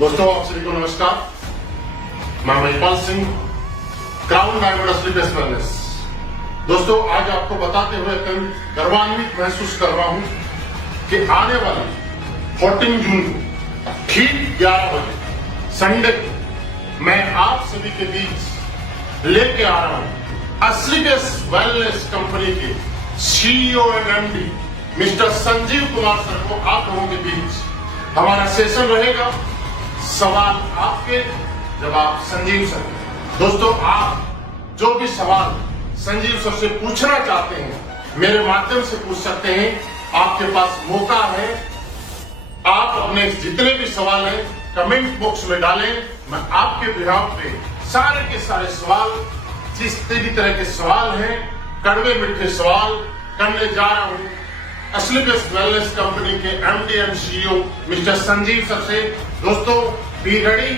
दोस्तों आप सभी को नमस्कार। मैं Mahipal Singh, crown diamond sleepless wellness. दोस्तों आज आपको बताते हुए अत्यंत गर्वान्वित महसूस कर रहा हूं कि आने वाले 14 जून को ठीक 11 बजे संडे को मैं आप सभी के बीच लेके आ रहा हूं स्लीपलेस वेलनेस कंपनी के CEO and MD mister Sanjeev Kumar sir को आप लोगों के बीच। हमारा सेशन रहेगा सवाल आपके, जवाब संजीव सर। दोस्तों आप जो भी सवाल संजीव सर से पूछना चाहते हैं मेरे माध्यम से पूछ सकते हैं। आपके पास मौका है, आप अपने जितने भी सवाल हैं कमेंट बॉक्स में डालें। मैं आपके बिहाफ पे सारे के सारे सवाल, जिस भी तरह के सवाल हैं, कड़वे मीठे सवाल करने जा रहा हूं स्लीपलेस वेलनेस कंपनी के MD and CEO mister Sanjeev sir से। दोस्तों बी रेडी,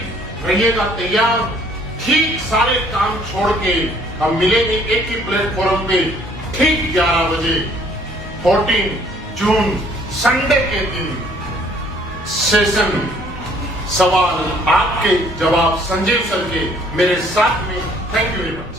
रहिएगा तैयार। ठीक सारे काम छोड़ के हम मिलेंगे एक ही प्लेटफॉर्म पे ठीक 11 बजे 14 जून संडे के दिन। सेशन सवाल आपके, जवाब संजीव सर के मेरे साथ में। Thank you very much.